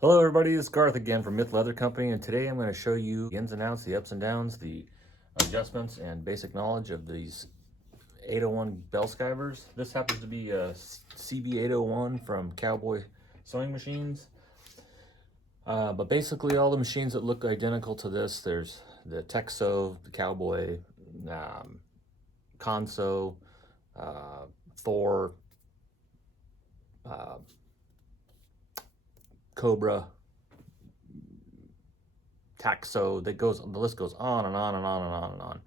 Hello everybody, it's Garth again from Myth Leather Company, and today I'm going to show you the ins and outs, the ups and downs, the adjustments, and basic knowledge of these 801 Bell Skivers. This happens to be a CB801 from Cowboy Sewing Machines. But basically all the machines that look identical to this, there's the Texo, the Cowboy, Conso, Thor, Cobra, Taxo, the list goes on and on and on and on and on.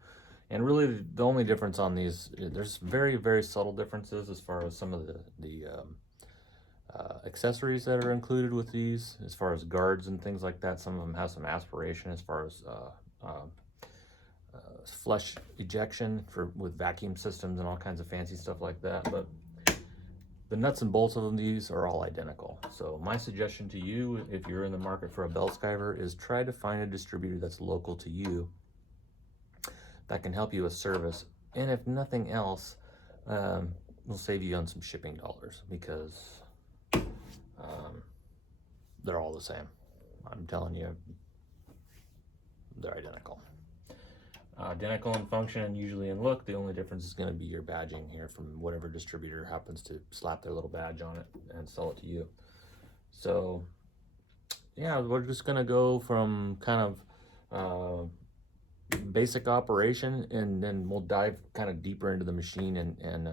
And really the only difference on these, there's very, very subtle differences as far as some of the accessories that are included with these, as far as guards and things like that. Some of them have some aspiration as far as flush ejection with vacuum systems and all kinds of fancy stuff like that. But the nuts and bolts of these are all identical. So my suggestion to you, if you're in the market for a Bell Skiver, is try to find a distributor that's local to you that can help you with service. And if nothing else, will save you on some shipping dollars, because they're all the same. I'm telling you, they're identical. Identical in function and usually in look. The only difference is going to be your badging here from whatever distributor happens to slap their little badge on it and sell it to you. So yeah, we're just going to go from kind of basic operation, and then we'll dive kind of deeper into the machine, and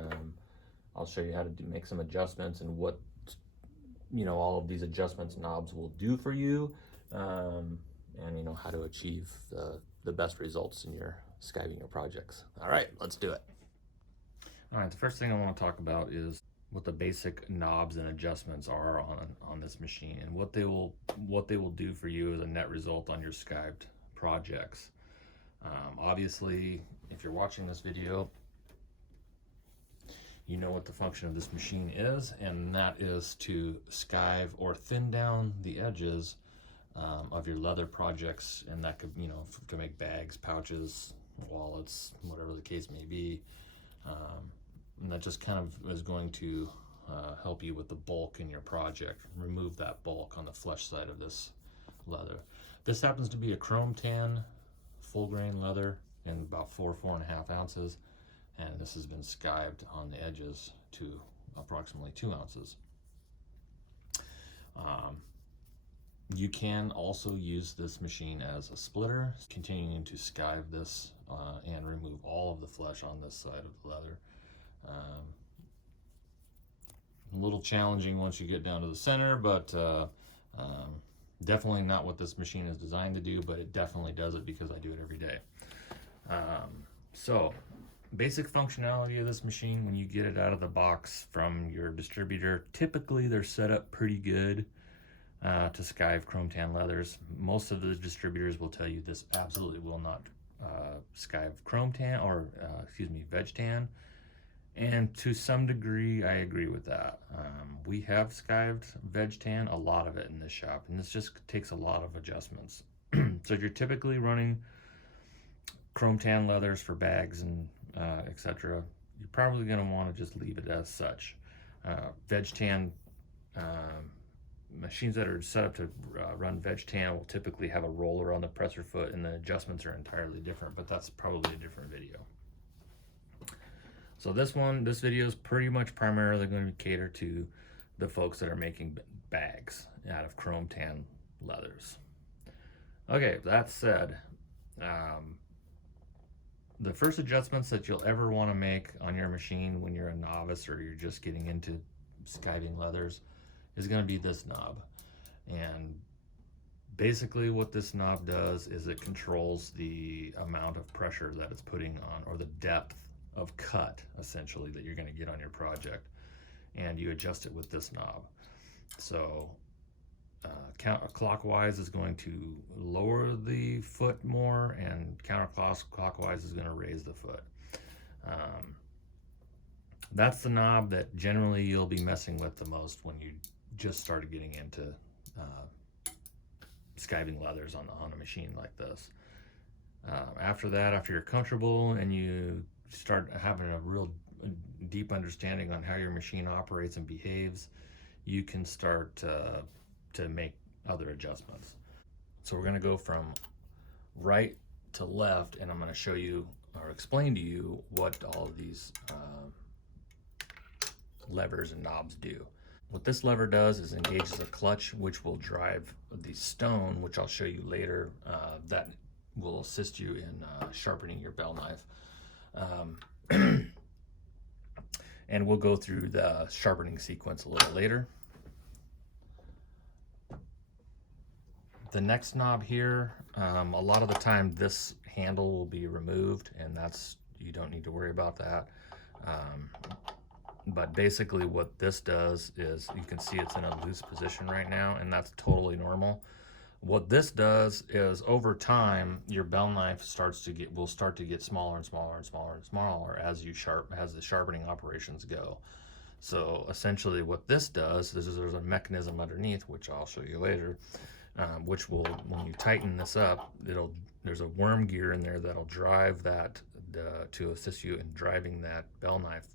I'll show you how to make some adjustments and what all of these adjustments knobs will do for you, and how to achieve the best results in your skiving projects. All right, let's do it. All right, the first thing I want to talk about is what the basic knobs and adjustments are on this machine, and what they will do for you as a net result on your skived projects. Obviously, if you're watching this video, you know what the function of this machine is, and that is to skive or thin down the edges of your leather projects, and that could, to make bags, pouches, wallets, whatever the case may be. And that just kind of is going to help you with the bulk in your project. Remove that bulk on the flesh side of this leather. This happens to be a chrome tan full grain leather in about 4.5 ounces, and this has been skived on the edges to approximately 2 ounces. You can also use this machine as a splitter, continuing to skive this and remove all of the flesh on this side of the leather. A little challenging once you get down to the center, but definitely not what this machine is designed to do, but it definitely does it because I do it every day. So basic functionality of this machine, when you get it out of the box from your distributor, typically they're set up pretty good to skive chrome tan leathers. Most of the distributors will tell you this absolutely will not skive chrome tan, or veg tan, and to some degree I agree with that. We have skived veg tan, a lot of it in this shop, and this just takes a lot of adjustments. So if you're typically running chrome tan leathers for bags and etc., you're probably going to want to just leave it as such. Veg tan machines that are set up to run veg tan will typically have a roller on the presser foot, and the adjustments are entirely different, but that's probably a different video. So this video is pretty much primarily going to cater to the folks that are making bags out of chrome tan leathers. Okay, that said, the first adjustments that you'll ever want to make on your machine when you're a novice or you're just getting into skiving leathers is going to be this knob. And basically what this knob does is it controls the amount of pressure that it's putting on, or the depth of cut essentially that you're going to get on your project, and you adjust it with this knob. So counterclockwise is going to lower the foot more, and counterclockwise is going to raise the foot. That's the knob that generally you'll be messing with the most when you just started getting into skiving leathers on a machine like this. After that, after you're comfortable and you start having a real deep understanding on how your machine operates and behaves, you can start to make other adjustments. So we're going to go from right to left, and I'm going to show you or explain to you what all of these levers and knobs do. What this lever does is engages a clutch, which will drive the stone, which I'll show you later, that will assist you in sharpening your bell knife. And we'll go through the sharpening sequence a little later. The next knob here, a lot of the time this handle will be removed, and you don't need to worry about that. But basically what this does is, you can see it's in a loose position right now, and that's totally normal. What this does is, over time, your bell knife will start to get smaller and smaller and smaller and smaller as the sharpening operations go. So essentially what this does is, there's a mechanism underneath, which I'll show you later, which will, when you tighten this up, there's a worm gear in there that'll drive that to assist you in driving that bell knife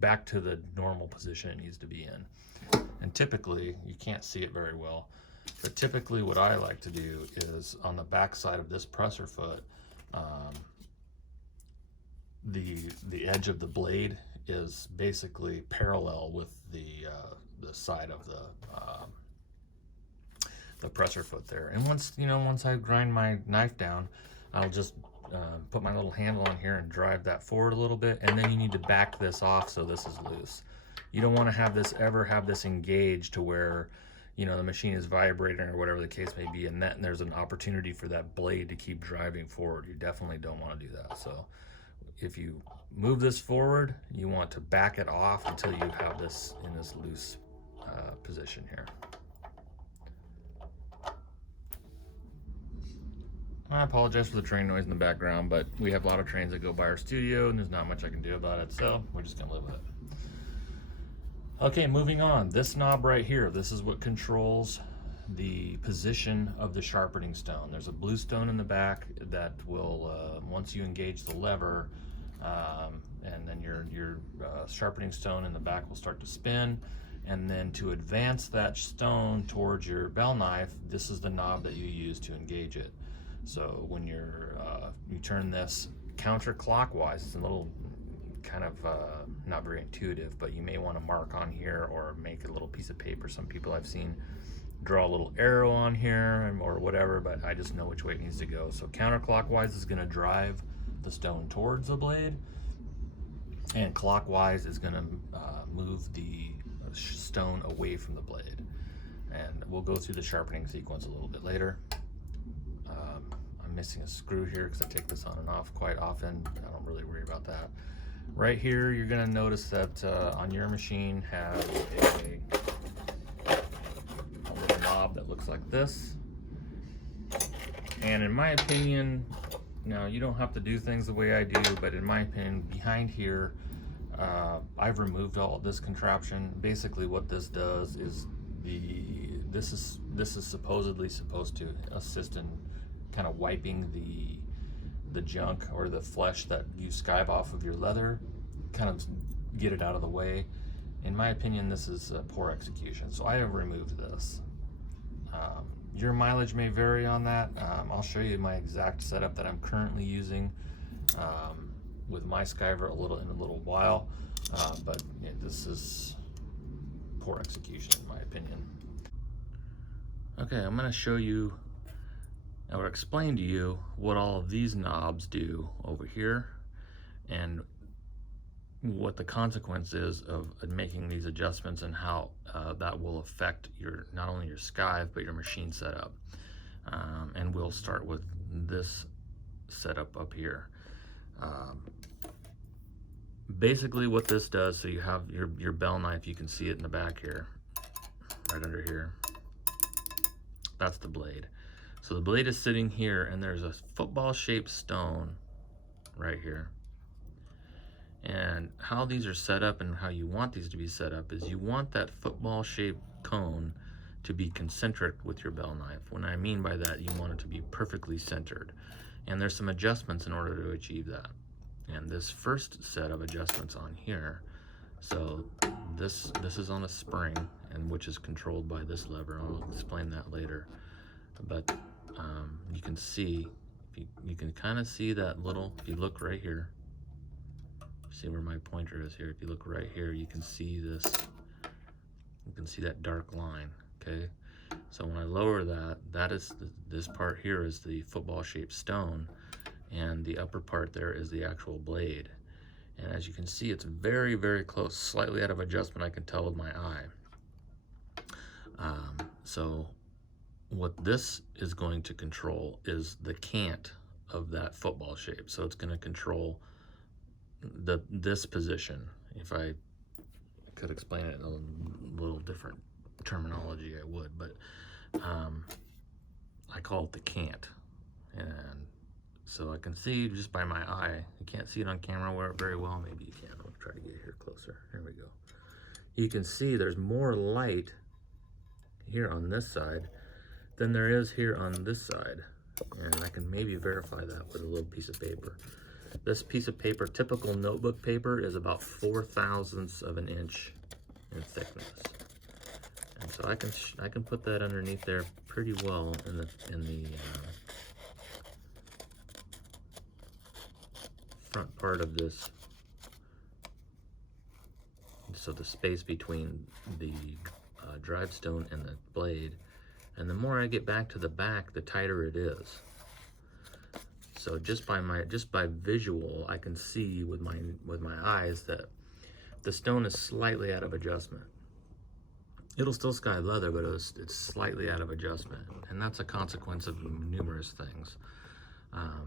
back to the normal position it needs to be in. And typically, you can't see it very well, but typically what I like to do is, on the back side of this presser foot, the edge of the blade is basically parallel with the side of the presser foot there. And once I grind my knife down, I'll just put my little handle on here and drive that forward a little bit, and then you need to back this off so this is loose. You don't want to ever have this engaged to where the machine is vibrating or whatever the case may be, and there's an opportunity for that blade to keep driving forward. You definitely don't want to do that. So if you move this forward, you want to back it off until you have this in this loose position here. I apologize for the train noise in the background, but we have a lot of trains that go by our studio, and there's not much I can do about it, so we're just gonna live with it. Okay, moving on. This knob right here, this is what controls the position of the sharpening stone. There's a blue stone in the back that will, once you engage the lever, and then your sharpening stone in the back will start to spin. And then to advance that stone towards your bell knife, this is the knob that you use to engage it. So when you turn this counterclockwise, it's a little kind of not very intuitive, but you may want to mark on here or make a little piece of paper. Some people I've seen draw a little arrow on here or whatever, but I just know which way it needs to go. So counterclockwise is going to drive the stone towards the blade, and clockwise is going to move the stone away from the blade. And we'll go through the sharpening sequence a little bit later. I'm missing a screw here because I take this on and off quite often. I don't really worry about that. Right here, you're going to notice that on your machine has a little knob that looks like this. And in my opinion, now you don't have to do things the way I do, but in my opinion, behind here, I've removed all this contraption. Basically what this does is this is supposedly supposed to assist in kind of wiping the junk or the flesh that you skive off of your leather, kind of get it out of the way. In my opinion, this is a poor execution, so I have removed this. Your mileage may vary on that. I'll show you my exact setup that I'm currently using with my skiver in a little while, but yeah, this is poor execution in my opinion. Okay, I'm going to show you or explain to you what all of these knobs do over here and what the consequence is of making these adjustments and how that will affect not only your skive but your machine setup. And we'll start with this setup up here. Basically what this does, so you have your bell knife, you can see it in the back here, right under here. That's the blade. So the blade is sitting here, and there's a football shaped stone right here. And how these are set up and how you want these to be set up is you want that football shaped cone to be concentric with your bell knife. What I mean by that, you want it to be perfectly centered. And there's some adjustments in order to achieve that. And this first set of adjustments on here, so this is on a spring, and which is controlled by this lever. I'll explain that later. But you can see, you can kind of see that little, if you look right here, see where my pointer is here, if you look right here, you can see this, you can see that dark line, okay? So when I lower that, that is, this part here is the football shaped stone, and the upper part there is the actual blade. And as you can see, it's very, very close, slightly out of adjustment, I can tell with my eye. So what this is going to control is the cant of that football shape. So it's going to control this position. If I could explain it in a little different terminology, I would, but I call it the cant. And so I can see just by my eye, you can't see it on camera very well, maybe you can. I'll try to get here closer. Here we go. You can see there's more light here on this side than there is here on this side. And I can maybe verify that with a little piece of paper. This piece of paper, typical notebook paper, is about 4/1000ths of an inch in thickness. And so I can put that underneath there pretty well in the front part of this. So the space between the drive stone and the blade, and the more I get back to the back, the tighter it is. So just by visual, I can see with my eyes that the stone is slightly out of adjustment. It'll still sky leather, but it's slightly out of adjustment, and that's a consequence of numerous things.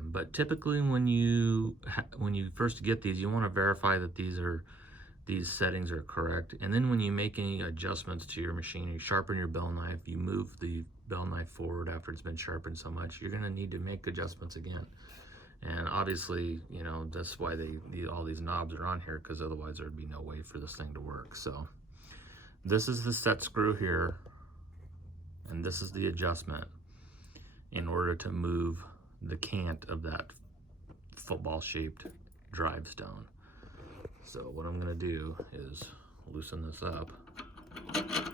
But typically, when you first get these, you want to verify that these settings are correct. And then when you make any adjustments to your machine, you sharpen your bell knife, you move the bell knife forward after it's been sharpened so much, you're going to need to make adjustments again. And obviously, you know, that's why all these knobs are on here, because otherwise there'd be no way for this thing to work. So this is the set screw here, and this is the adjustment in order to move the cant of that football shaped drive stone. So what I'm going to do is loosen this up, and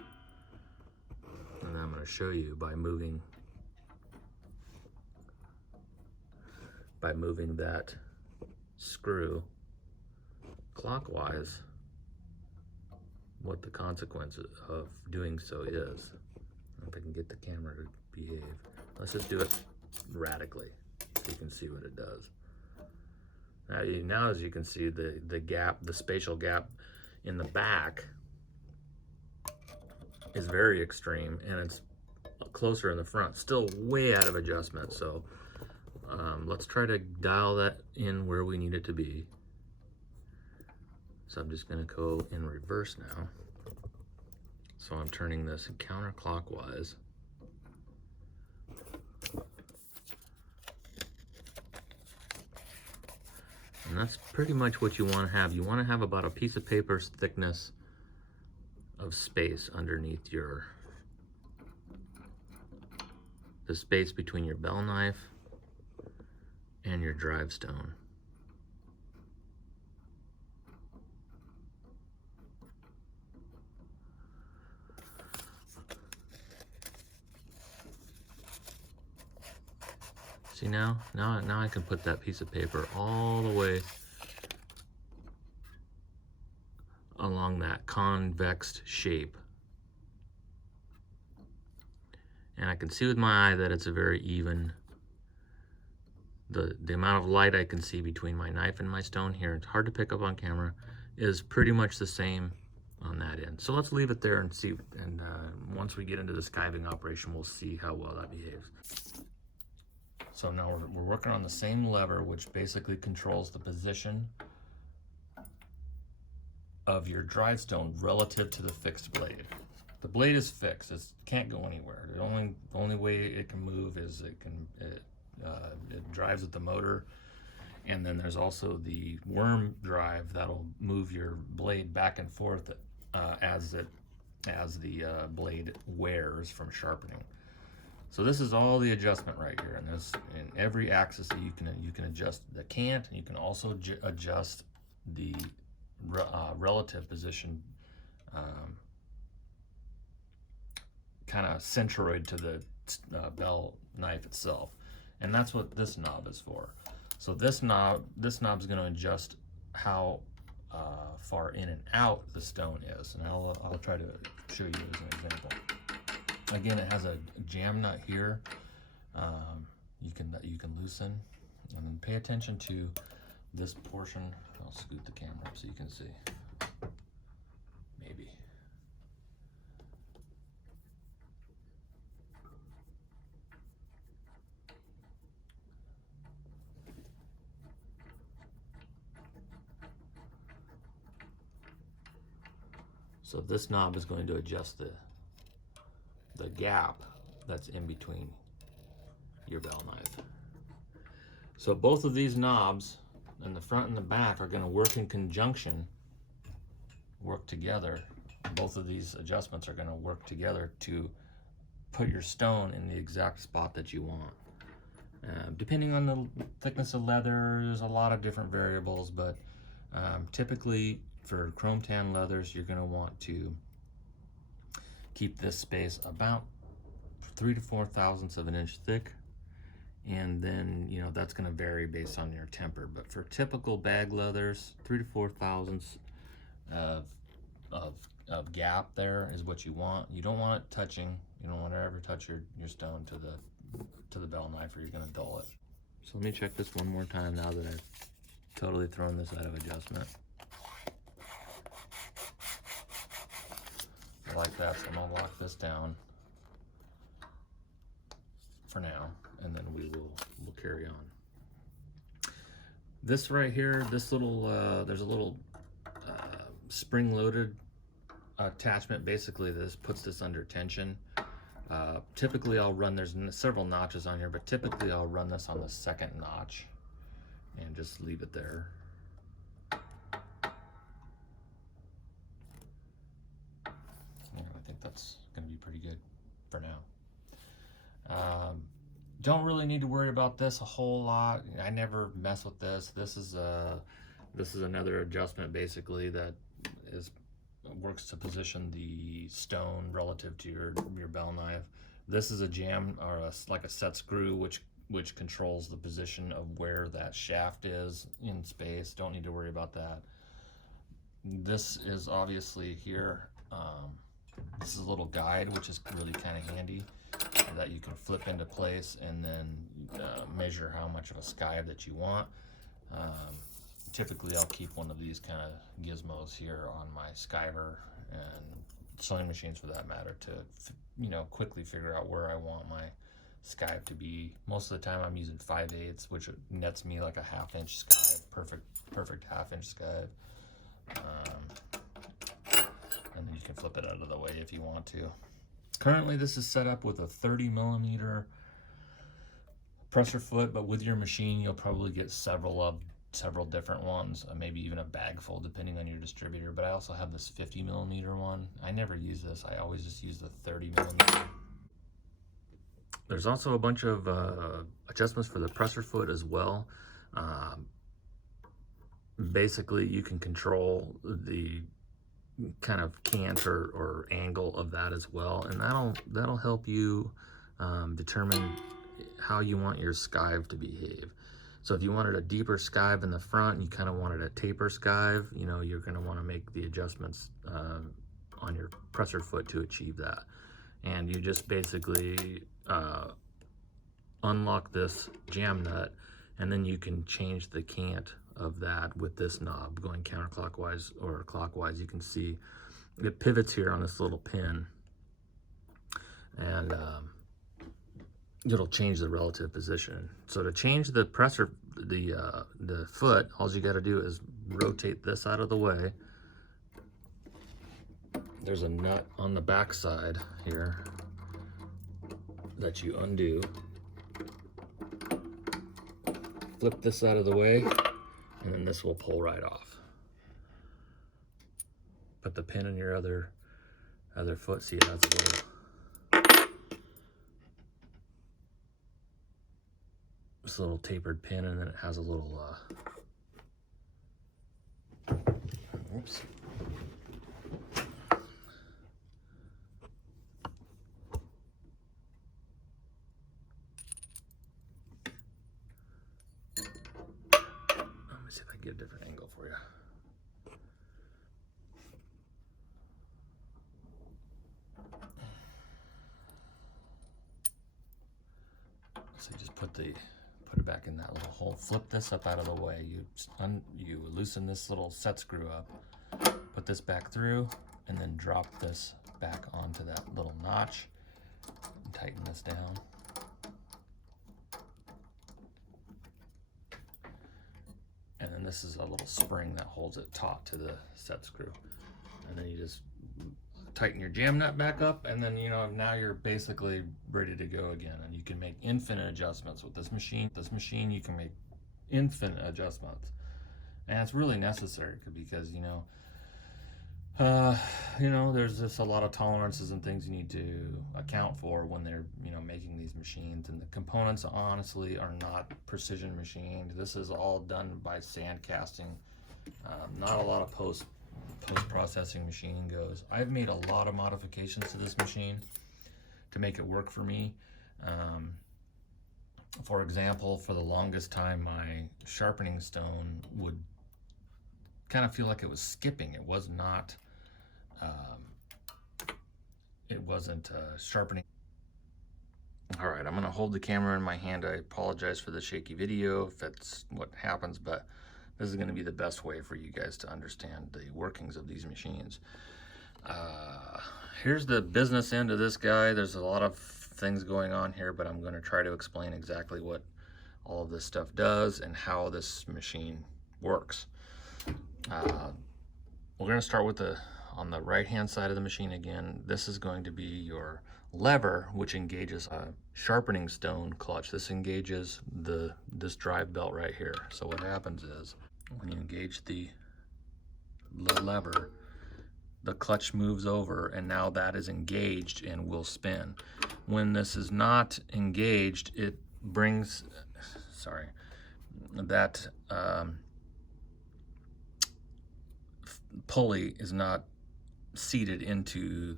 I'm going to show you by moving that screw clockwise what the consequence of doing so is. If I can get the camera to behave. Let's just do it radically so you can see what it does. Now as you can see, the gap, the spatial gap in the back is very extreme, and it's closer in the front, still way out of adjustment. So let's try to dial that in where we need it to be. So I'm just going to go in reverse now. So I'm turning this counterclockwise. And that's pretty much what you want to have. You want to have about a piece of paper's thickness of space underneath the space between your bell knife and your drive stone. See now I can put that piece of paper all the way along that convexed shape. And I can see with my eye that it's a very even, the amount of light I can see between my knife and my stone here, it's hard to pick up on camera, is pretty much the same on that end. So let's leave it there and see, and once we get into the skiving operation, we'll see how well that behaves. So now we're working on the same lever, which basically controls the position of your drive stone relative to the fixed blade. The blade is fixed; it can't go anywhere. The only way it can move is it drives with the motor, and then there's also the worm drive that'll move your blade back and forth as the blade wears from sharpening. So this is all the adjustment right here, and this in every axis that you can adjust the cant, and you can also adjust the relative position kind of centroid to the Bell knife itself, and that's what this knob is for. So this knob is going to adjust how far in and out the stone is, and I'll try to show you as an example. Again, it has a jam nut here. You can loosen, and then pay attention to this portion. I'll scoot the camera up so you can see. Maybe. So this knob is going to adjust the gap that's in between your bell knife. So both of these knobs, in the front and the back, are going to work in conjunction, work together. Both of these adjustments are going to work together to put your stone in the exact spot that you want. Depending on the thickness of leather, there's a lot of different variables, but typically for chrome tan leathers, you're going to want to keep this space about 3 to 4 thousandths of an inch thick, and then that's going to vary based on your temper. But for typical bag leathers, 3 to 4 thousandths of gap there is what you want. You don't want it touching. You don't want to ever touch your stone to the bell knife, or you're going to dull it. So let me check this one more time now that I've totally thrown this out of adjustment. Like that, so I'm gonna lock this down for now, and then we'll carry on. This right here, this little there's a little spring-loaded attachment. Basically, this puts this under tension. Typically, I'll run, there's several notches on here, but typically I'll run this on the second notch and just leave it there. That's going to be pretty good for now. Don't really need to worry about this a whole lot. I never mess with this. This is another adjustment basically that works to position the stone relative to your bell knife. This is a jam, or like a set screw, which controls the position of where that shaft is in space. Don't need to worry about that. This is obviously here. This is a little guide, which is really kind of handy, that you can flip into place and then measure how much of a skive that you want. Typically, I'll keep one of these kind of gizmos here on my skiver and sewing machines, for that matter, to quickly figure out where I want my skive to be. Most of the time, I'm using 5/8, which nets me like a 1/2 inch skive, perfect 1/2 inch skive. And then you can flip it out of the way if you want to. Currently, this is set up with a 30mm presser foot, but with your machine, you'll probably get several different ones, maybe even a bag full, depending on your distributor. But I also have this 50mm one. I never use this. I always just use the 30mm. There's also a bunch of adjustments for the presser foot as well. Basically, you can control the kind of cant or angle of that as well, and that'll help you determine how you want your skive to behave. So if you wanted a deeper skive in the front and you kind of wanted a taper skive, you're going to want to make the adjustments on your presser foot to achieve that. And you just basically unlock this jam nut, and then you can change the cant of that with this knob going counterclockwise or clockwise. You can see it pivots here on this little pin, and it'll change the relative position. So to change the presser, the foot, all you got to do is rotate this out of the way. There's a nut on the back side here that you undo. Flip this out of the way, and then this will pull right off. Put the pin in your other foot. See, it has this little tapered pin, and then it has a little get a different angle for you. So you just put it back in that little hole. Flip this up out of the way. You loosen this little set screw up. Put this back through, and then drop this back onto that little notch and tighten this down. And then this is a little spring that holds it taut to the set screw. And then you just tighten your jam nut back up, and then, you know, now you're basically ready to go again. And you can make infinite adjustments with this machine. This machine, you can make infinite adjustments. And it's really necessary because, you know, there's just a lot of tolerances and things you need to account for when they're, you know, making these machines. And the components honestly are not precision machined. This is all done by sand casting. Not a lot of post-processing machining goes. I've made a lot of modifications to this machine to make it work for me. For example, for the longest time, my sharpening stone would kind of feel like it was skipping. It was not, it wasn't sharpening. All right, I'm gonna hold the camera in my hand. I apologize for the shaky video if that's what happens, but this is gonna be the best way for you guys to understand the workings of these machines. Here's the business end of this guy. There's a lot of things going on here, but I'm gonna try to explain exactly what all of this stuff does and how this machine works. We're going to start with on the right hand side of the machine again. This is going to be your lever, which engages a sharpening stone clutch. This engages this drive belt right here. So what happens is when you engage the lever, the clutch moves over, and now that is engaged and will spin. When this is not engaged, it brings, that pulley is not seated into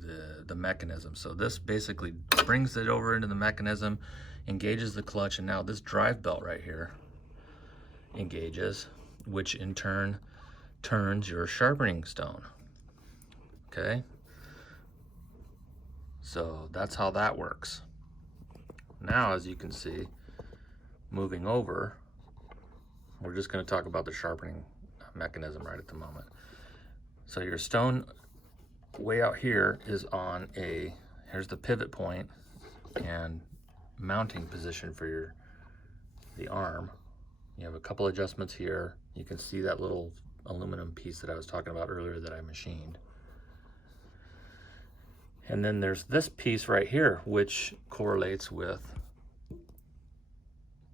the mechanism. So this basically brings it over into the mechanism, engages the clutch, and now this drive belt right here engages, which in turn turns your sharpening stone. Okay, so that's how that works. Now, as you can see, moving over, we're just going to talk about the sharpening mechanism right at the moment. So your stone way out here is on here's the pivot point and mounting position for the arm. You have a couple adjustments here. You can see that little aluminum piece that I was talking about earlier that I machined. And then there's this piece right here, which correlates with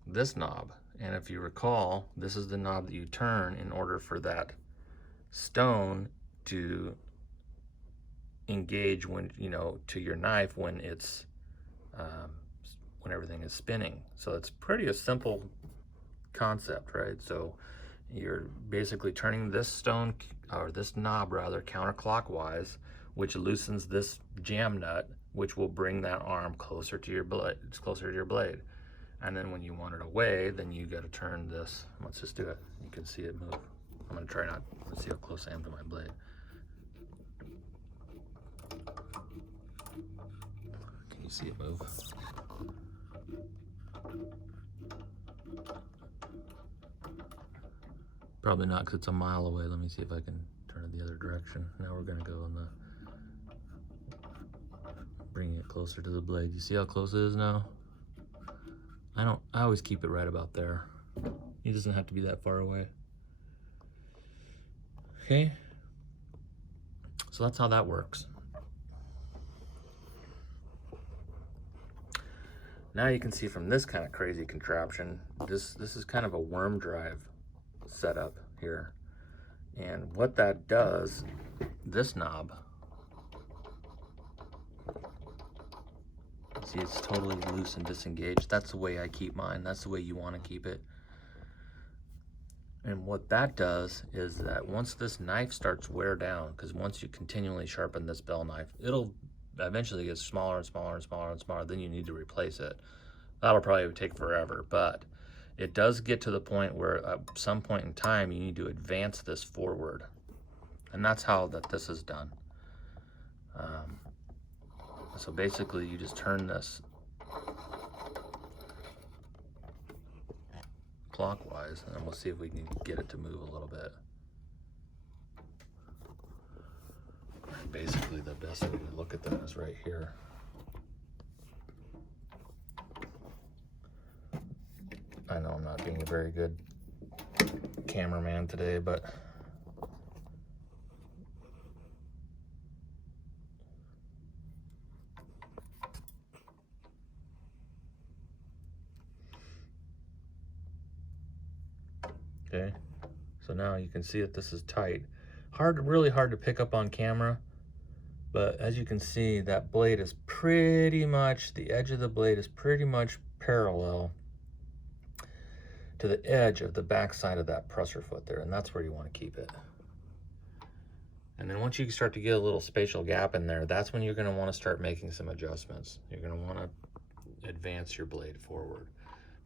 this knob. And if you recall, this is the knob that you turn in order for that stone to engage when, you know, to your knife when it's when everything is spinning. So it's a simple concept, right? So you're basically turning this stone, or this knob rather, counterclockwise, which loosens this jam nut, which will bring that arm closer to your blade. It's closer to your blade. And then when you want it away, then you got to turn this. Let's just do it. You can see it move. I'm going to try let's see how close I am to my blade. Can you see it move? Probably not, because it's a mile away. Let me see if I can turn it the other direction. Now we're going to go bringing it closer to the blade. You see how close it is now? I always keep it right about there. It doesn't have to be that far away. Okay, so that's how that works. Now you can see from this kind of crazy contraption, this is kind of a worm drive setup here. And what that does, this knob, see, it's totally loose and disengaged. That's the way I keep mine. That's the way you want to keep it. And what that does is that once this knife starts wear down, because once you continually sharpen this Bell knife, it'll eventually get smaller and smaller and smaller and smaller. Then you need to replace it. That'll probably take forever. But It does get to the point where at some point in time you need to advance this forward, and that's how this is done. So basically you just turn this clockwise, and we'll see if we can get it to move a little bit. Basically the best way to look at that is right here. I know I'm not being a very good cameraman today, but okay, so now you can see that this is tight. Really hard to pick up on camera, but as you can see, that blade is pretty much, the edge of the blade is pretty much parallel to the edge of the back side of that presser foot there, and that's where you want to keep it. And then once you start to get a little spatial gap in there, that's when you're going to want to start making some adjustments. You're going to want to advance your blade forward.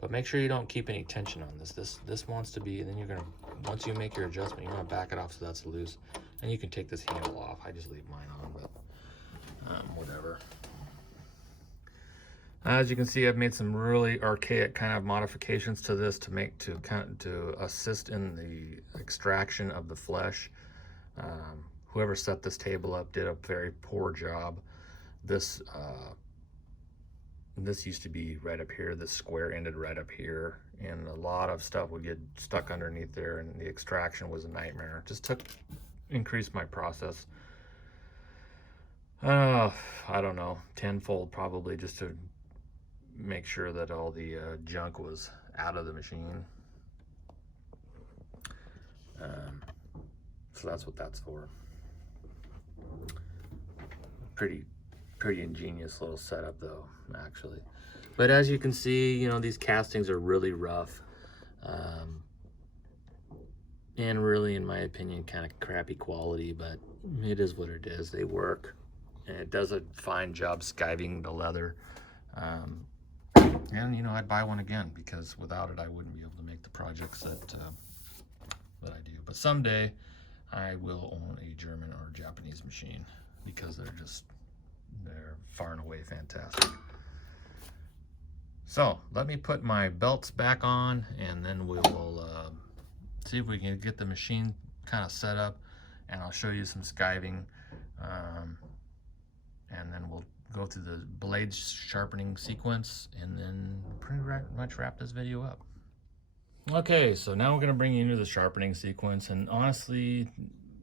But make sure you don't keep any tension on this. This wants to be, and then you're going to, once you make your adjustment, you want to back it off so that's loose. And you can take this handle off. I just leave mine on, but whatever. As you can see, I've made some really archaic kind of modifications to this to assist in the extraction of the flesh. Whoever set this table up did a very poor job. This used to be right up here. This square ended right up here, and a lot of stuff would get stuck underneath there, and the extraction was a nightmare. Just increased my process. I don't know, tenfold probably, just to make sure that all the junk was out of the machine. So that's what that's for. Pretty ingenious little setup though, actually. But as you can see, you know, these castings are really rough, and really, in my opinion, kind of crappy quality, but it is what it is. They work, and it does a fine job skiving the leather. And you know, I'd buy one again, because without it I wouldn't be able to make the projects that I do. But someday I will own a German or Japanese machine, because they're far and away fantastic. So let me put my belts back on, and then we will see if we can get the machine kind of set up, and I'll show you some skiving, and then we'll go through the blade sharpening sequence, and then pretty much wrap this video up. Okay, so now we're going to bring you into the sharpening sequence, and honestly,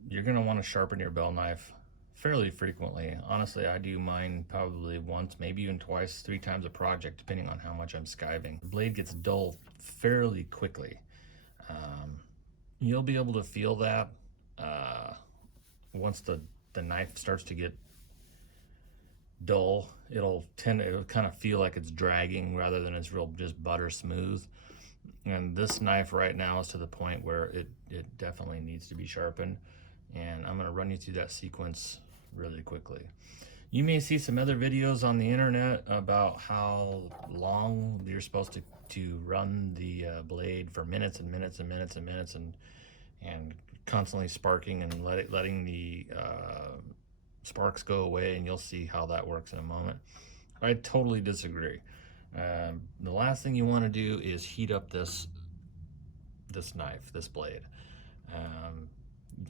you're going to want to sharpen your bell knife fairly frequently. Honestly, I do mine probably once, maybe even twice, 3 times a project, depending on how much I'm skiving. The blade gets dull fairly quickly. You'll be able to feel that once the knife starts to get dull. It'll kind of feel like it's dragging rather than it's real just butter smooth. And this knife right now is to the point where it definitely needs to be sharpened, and I'm going to run you through that sequence really quickly. You may see some other videos on the internet about how long you're supposed to run the blade for minutes and minutes and minutes and minutes, and constantly sparking and letting the sparks go away, and you'll see how that works in a moment. I totally disagree. The last thing you want to do is heat up this knife, this blade.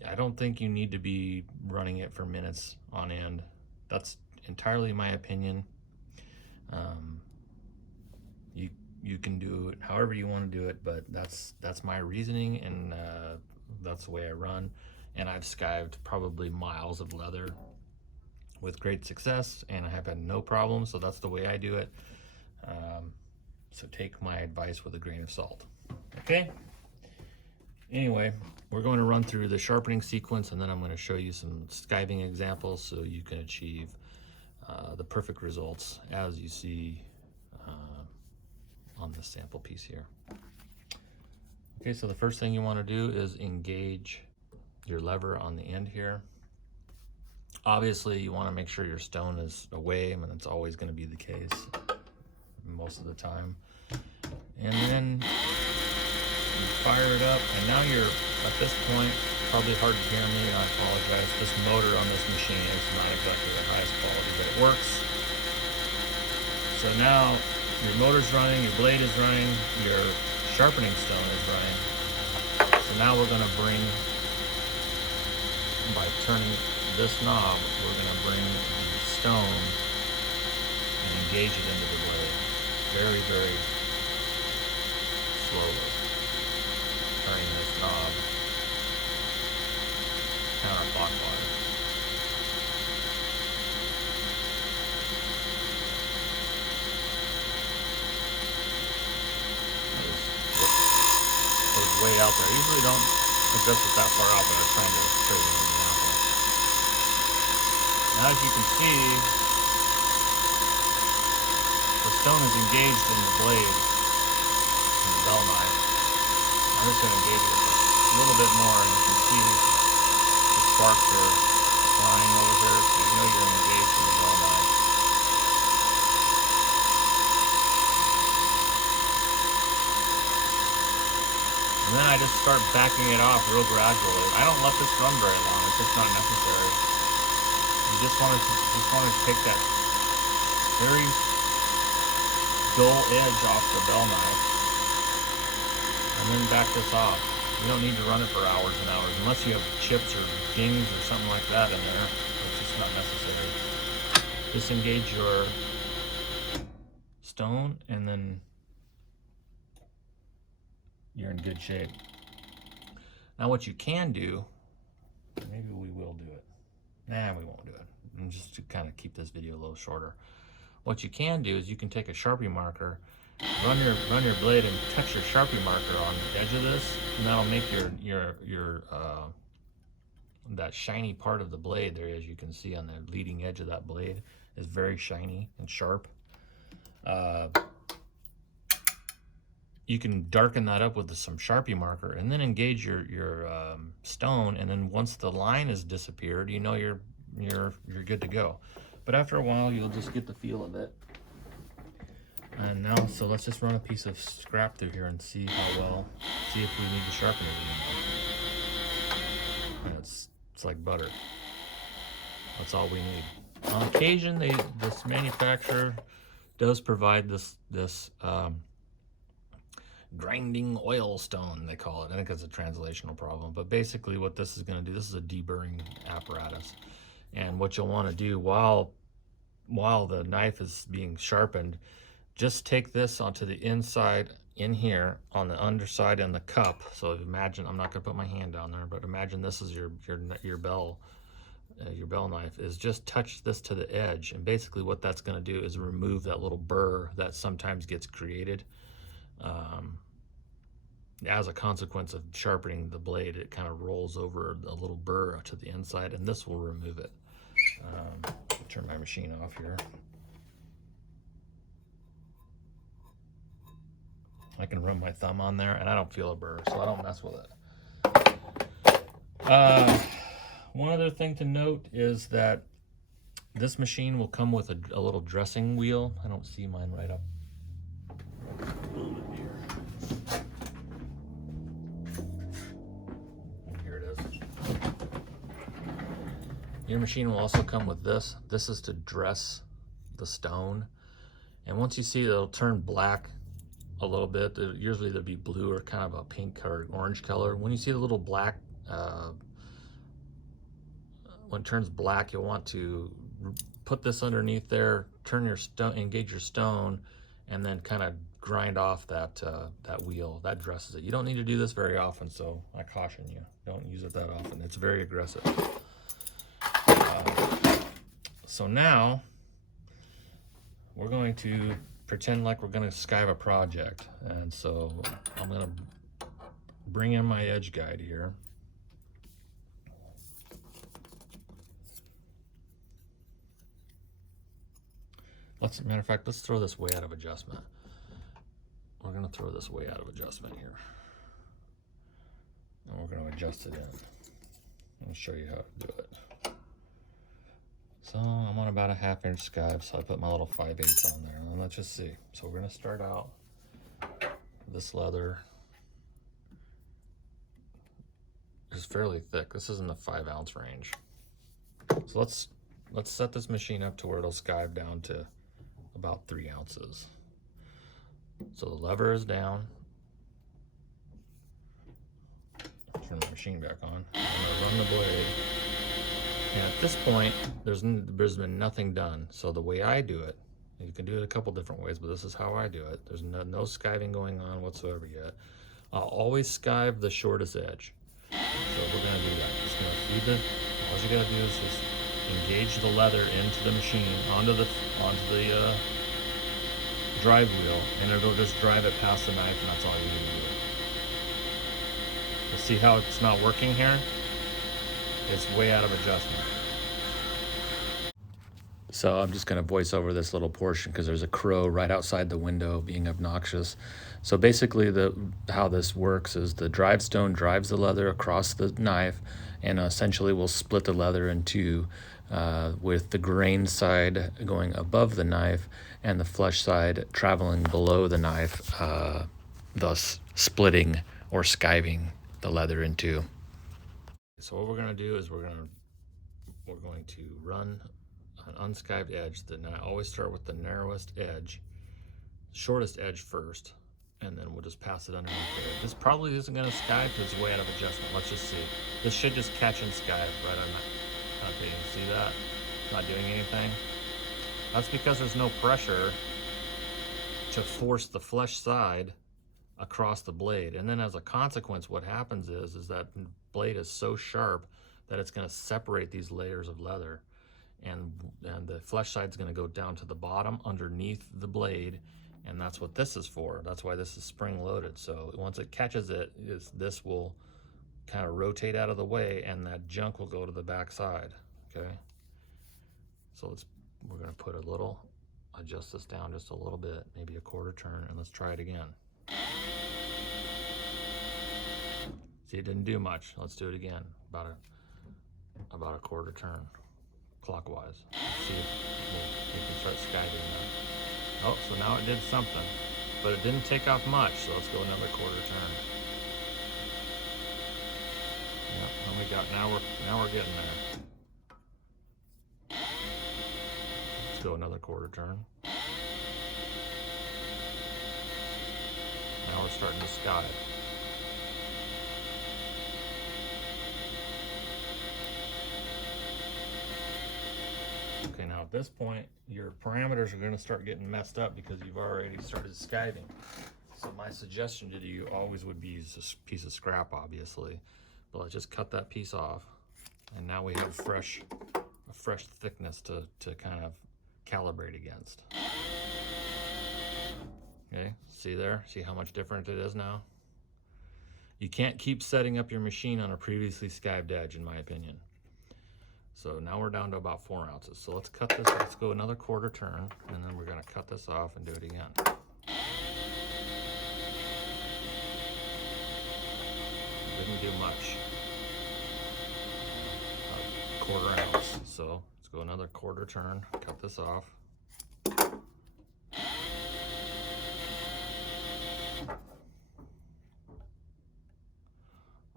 I don't think you need to be running it for minutes on end. That's entirely my opinion. You can do it however you want to do it, but that's my reasoning, and that's the way I run. And I've skived probably miles of leather with great success, and I have had no problems, so that's the way I do it. So take my advice with a grain of salt. Okay? Anyway, we're going to run through the sharpening sequence, and then I'm going to show you some skiving examples so you can achieve the perfect results as you see on this sample piece here. Okay, so the first thing you want to do is engage your lever on the end here. Obviously, you want to make sure your stone is away. I mean, that's always going to be the case most of the time. and then you fire it up, and now you're, at this point, probably hard to hear me, and I apologize. This motor on this machine is not exactly the highest quality, but it works. So now your motor's running, your blade is running, your sharpening stone is running. So now we're going to bring, by turning this knob, we're going to bring the stone and engage it into the blade. Very, very slowly. Turning this knob counterclockwise. Goes way out there. I usually don't adjust it that far out, but I was trying to show you an example. Now, as you can see, the stone is engaged in the blade, in the bell knife. I'm just going to engage it a little bit more, and you can see the sparks are flying over here, so you know you're engaged in the bell knife. And then I just start backing it off real gradually. I don't let this run very long. It's just not necessary. You just want to take that very dull edge off the bell knife, and then back this off. You don't need to run it for hours and hours unless you have chips or dings or something like that in there. It's just not necessary. Disengage your stone, and then you're in good shape. Now what you can do, maybe we will do it. Nah, we won't do it. And just to kind of keep this video a little shorter. What you can do is you can take a Sharpie marker, run your blade and touch your Sharpie marker on the edge of this, and that'll make your that shiny part of the blade there, as you can see on the leading edge of that blade, is very shiny and sharp. You can darken that up with some Sharpie marker, and then engage your stone, and then once the line has disappeared, you know you're good to go. But after a while, you'll just get the feel of it. And now, so let's just run a piece of scrap through here and see how well, see if we need to sharpen it anymore. And it's like butter. That's all we need. On occasion, this manufacturer does provide this grinding oil stone, they call it. I think it's a translational problem, but basically what this is going to do, this is a deburring apparatus, and what you'll want to do while the knife is being sharpened, just take this onto the inside in here on the underside and the cup. So imagine, I'm not going to put my hand down there, but imagine this is your bell knife, is just touch this to the edge, and basically what that's going to do is remove that little burr that sometimes gets created as a consequence of sharpening the blade. It kind of rolls over a little burr to the inside, and this will remove it. Turn my machine off here. I can run my thumb on there and I don't feel a burr, so I don't mess with it. One other thing to note is that this machine will come with a little dressing wheel. I don't see mine right up. Here it is. Your machine will also come with this. This is to dress the stone. And once you see it, it'll turn black a little bit. Usually there'll be blue or kind of a pink or orange color. When you see the little black, when it turns black, you'll want to put this underneath there, turn your stone, engage your stone, and then kind of grind off that wheel. That dresses it. You don't need to do this very often, so I caution you, don't use it that often. It's very aggressive. So now we're going to pretend like we're going to skive a project, and so I'm going to bring in my edge guide here. Matter of fact, let's throw this way out of adjustment. We're going to throw this way out of adjustment here, and we're going to adjust it in. I'll show you how to do it. So I'm on about a 1/2 inch skive, so I put my little 5/8 on there, and let's just see. So we're going to start out this leather is fairly thick. This is in the 5-ounce range. So let's set this machine up to where it'll skive down to about 3 ounces. So the lever is down. Turn the machine back on. I'm gonna run the blade. And at this point, there's been nothing done. So the way I do it, you can do it a couple different ways, but this is how I do it. There's no skiving going on whatsoever yet. I'll always skive the shortest edge. So we're gonna do that. Just gonna feed the, all you gotta do is just engage the leather into the machine, onto the drive wheel, and it'll just drive it past the knife, and that's all you need to do. You'll see how it's not working here? It's way out of adjustment. So I'm just going to voice over this little portion because there's a crow right outside the window being obnoxious. So basically how this works is the drive stone drives the leather across the knife and essentially will split the leather in two, with the grain side going above the knife and the flush side traveling below the knife, thus splitting or skiving the leather in two. So what we're going to do is we're going to run an unskived edge. I always start with the narrowest edge, shortest edge first, and then we'll just pass it underneath there. This probably isn't going to skive because it's way out of adjustment. Let's just see. This should just catch and skive right on that. Okay, you can see that? Not doing anything. That's because there's no pressure to force the flesh side across the blade. And then as a consequence, what happens is that blade is so sharp that it's going to separate these layers of leather. And the flesh side is going to go down to the bottom underneath the blade, and that's what this is for. That's why this is spring loaded. So once it catches it, this will kind of rotate out of the way, and that junk will go to the back side. Okay, so we're going to adjust this down just a little bit, maybe a quarter turn, and let's try it again. See, it didn't do much. Let's do it again, about a quarter turn clockwise. Let's see if we can start skiving now. Oh, so now it did something, but it didn't take off much, so let's go another quarter turn. Yep, now we're getting there. Let's go another quarter turn. Now we're starting to skive. Okay, now at this point, your parameters are going to start getting messed up because you've already started skiving. So my suggestion to you always would be use this piece of scrap, obviously. But let's just cut that piece off, and now we have a fresh thickness to kind of calibrate against. Okay, see there? See how much different it is now? You can't keep setting up your machine on a previously skived edge, in my opinion. So now we're down to about 4 ounces. So let's cut this, let's go another quarter turn, and then we're gonna cut this off and do it again. Didn't do much. A quarter ounce. So let's go another quarter turn, cut this off.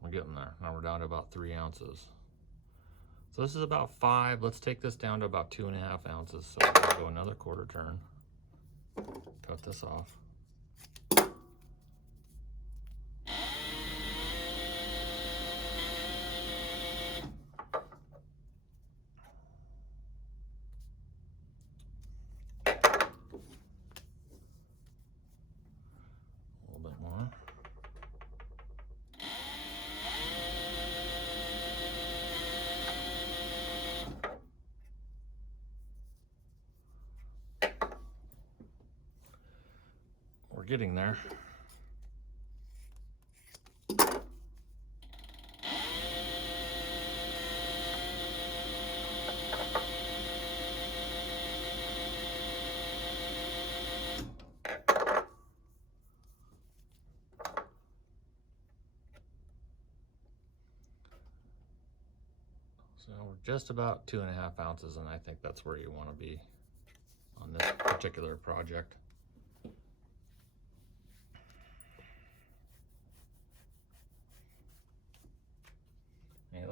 We're getting there. Now we're down to about 3 ounces. So this is about 5. Let's take this down to about 2.5 ounces. So we'll go another quarter turn. Cut this off. A little bit more. We're getting there. So we're just about 2.5 ounces, and I think that's where you want to be on this particular project.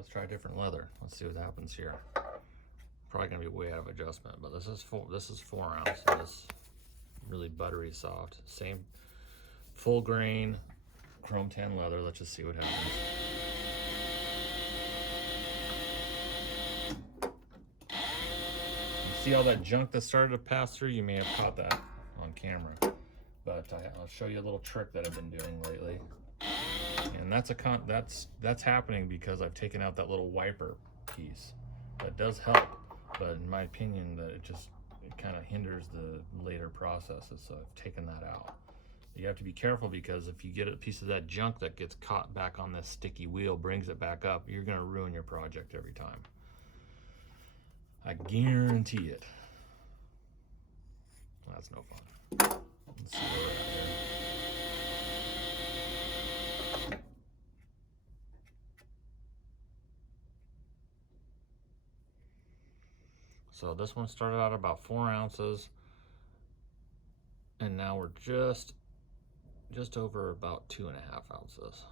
let's try a different leather. Let's see what happens here. Probably gonna be way out of adjustment, but this is 4 ounce, and this really buttery soft. Same full grain chrome tan leather. Let's just see what happens. You see all that junk that started to pass through? You may have caught that on camera, but I'll show you a little trick that I've been doing lately. And that's happening because I've taken out that little wiper piece. That does help, but in my opinion, that it kind of hinders the later processes. So I've taken that out. You have to be careful, because if you get a piece of that junk that gets caught back on this sticky wheel, brings it back up, you're going to ruin your project every time. I guarantee it. That's no fun. Let's see where we're at there. So this one started out about 4 ounces, and now we're just over about 2.5 ounces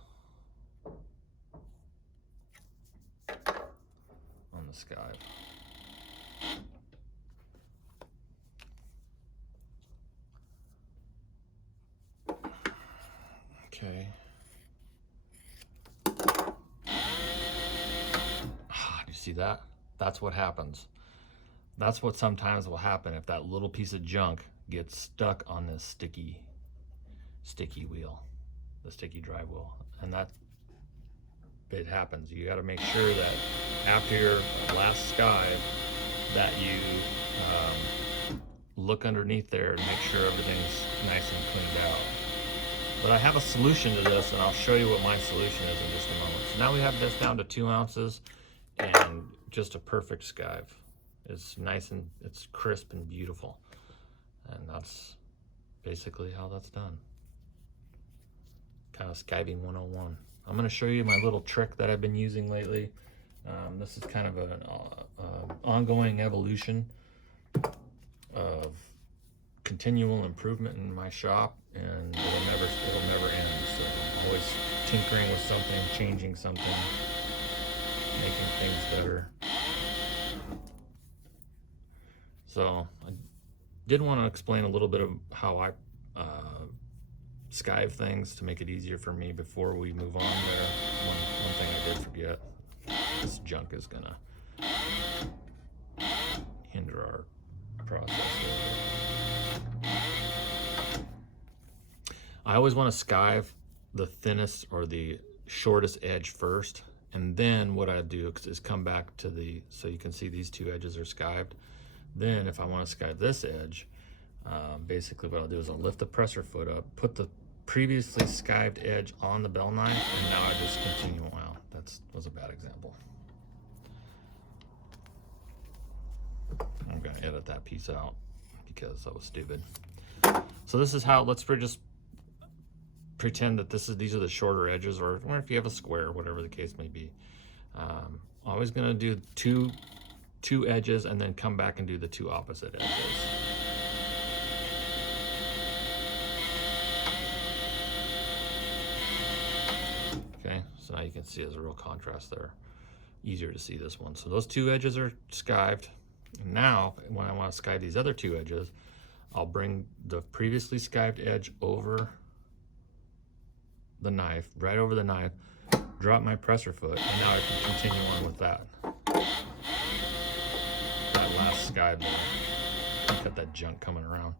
on the skive. Okay. Do you see that? That's what happens. That's what sometimes will happen if that little piece of junk gets stuck on this sticky wheel, the sticky drive wheel. And that it happens. You got to make sure that after your last skive that you look underneath there and make sure everything's nice and cleaned out. But I have a solution to this, and I'll show you what my solution is in just a moment. So now we have this down to 2 ounces and just a perfect skive. It's nice and it's crisp and beautiful. And that's basically how that's done. Kind of skiving 101. I'm going to show you my little trick that I've been using lately. This is kind of an ongoing evolution of continual improvement in my shop, and it'll never end. So I'm always tinkering with something, changing something, making things better. So I did want to explain a little bit of how I skive things to make it easier for me before we move on there. One thing I did forget, this junk is gonna hinder our process. I always want to skive the thinnest or the shortest edge first, and then what I do is come back to so you can see these 2 edges are skived. Then if I want to skive this edge, basically what I'll do is I'll lift the presser foot up, put the previously skived edge on the bell knife, and now I just continue. Wow, that was a bad example. I'm going to edit that piece out because that was stupid. So this is how, let's just pretend that these are the shorter edges, or if you have a square, whatever the case may be. Always going to do two edges and then come back and do the 2 opposite edges. Okay, so now you can see there's a real contrast there. Easier to see this one. So those 2 edges are skived. And now, when I want to skive these other 2 edges, I'll bring the previously skived edge over the knife, right over the knife, drop my presser foot, and now I can continue on with that last skive there. Got that junk coming around.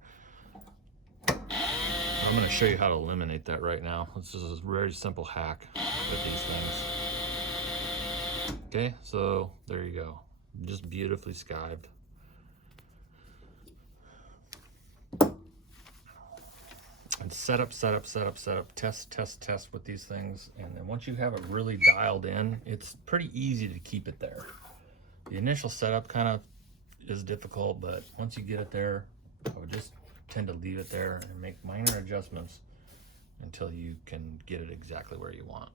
I'm going to show you how to eliminate that right now. This is a very simple hack with these things. Okay, so there you go. Just beautifully skived. And set up, test with these things. And then once you have it really dialed in, it's pretty easy to keep it there. The initial setup kind of is difficult, but once you get it there, I would just tend to leave it there and make minor adjustments until you can get it exactly where you want.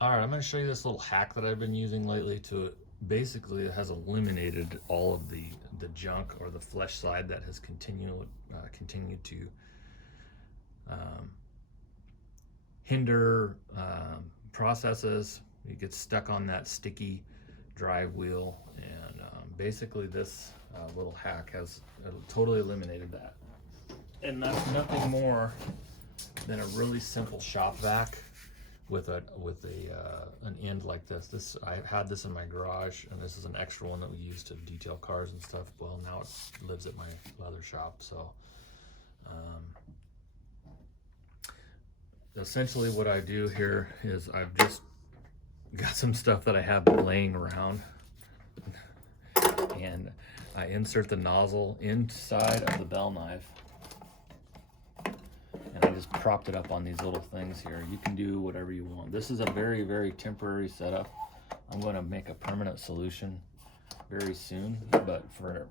All right, I'm going to show you this little hack that I've been using lately to basically it has eliminated all of the junk or the flesh side that has continued to hinder processes. You get stuck on that sticky drive wheel, and basically this little hack has totally eliminated that. And that's nothing more than a really simple shop vac with an end like this. I had this in my garage, and this is an extra one that we use to detail cars and stuff. Well, now it lives at my leather shop. So essentially what I do here is I've just got some stuff that I have laying around, and I insert the nozzle inside of the Bell knife, and I just propped it up on these little things here. You can do whatever you want. This is a very, very temporary setup. I'm going to make a permanent solution very soon, but for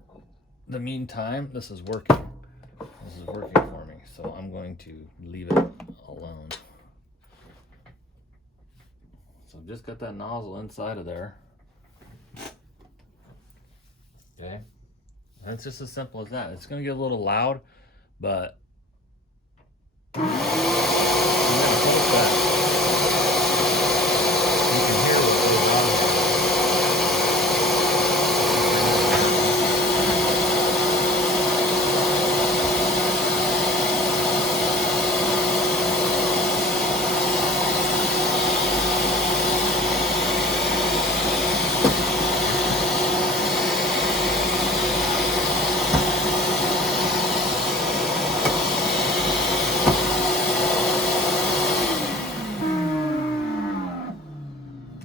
the meantime, this is working. This is working for me, so I'm going to leave it alone. So just got that nozzle inside of there. Okay, and it's just as simple as that. It's going to get a little loud, but you can hear it goes loud.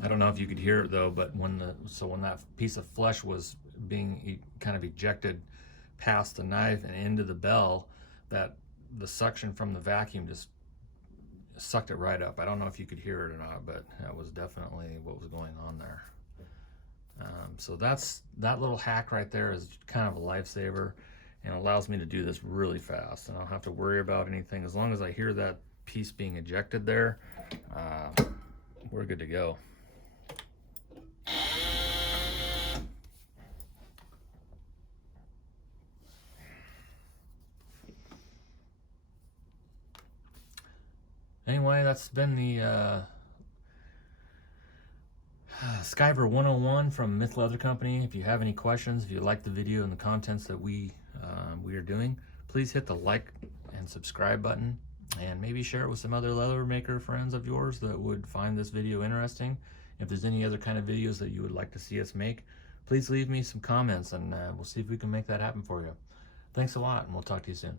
I don't know if you could hear it though, but when that piece of flesh was being kind of ejected past the knife and into the bell, that the suction from the vacuum just sucked it right up. I don't know if you could hear it or not, but that was definitely what was going on there. So that little hack right there is kind of a lifesaver, and allows me to do this really fast, and I don't have to worry about anything. As long as I hear that piece being ejected there, we're good to go. Anyway, that's been the Skiver 101 from Myth Leather Company. If you have any questions, if you like the video and the contents that we are doing, please hit the like and subscribe button, and maybe share it with some other leather maker friends of yours that would find this video interesting. If there's any other kind of videos that you would like to see us make, please leave me some comments, and we'll see if we can make that happen for you. Thanks a lot, and we'll talk to you soon.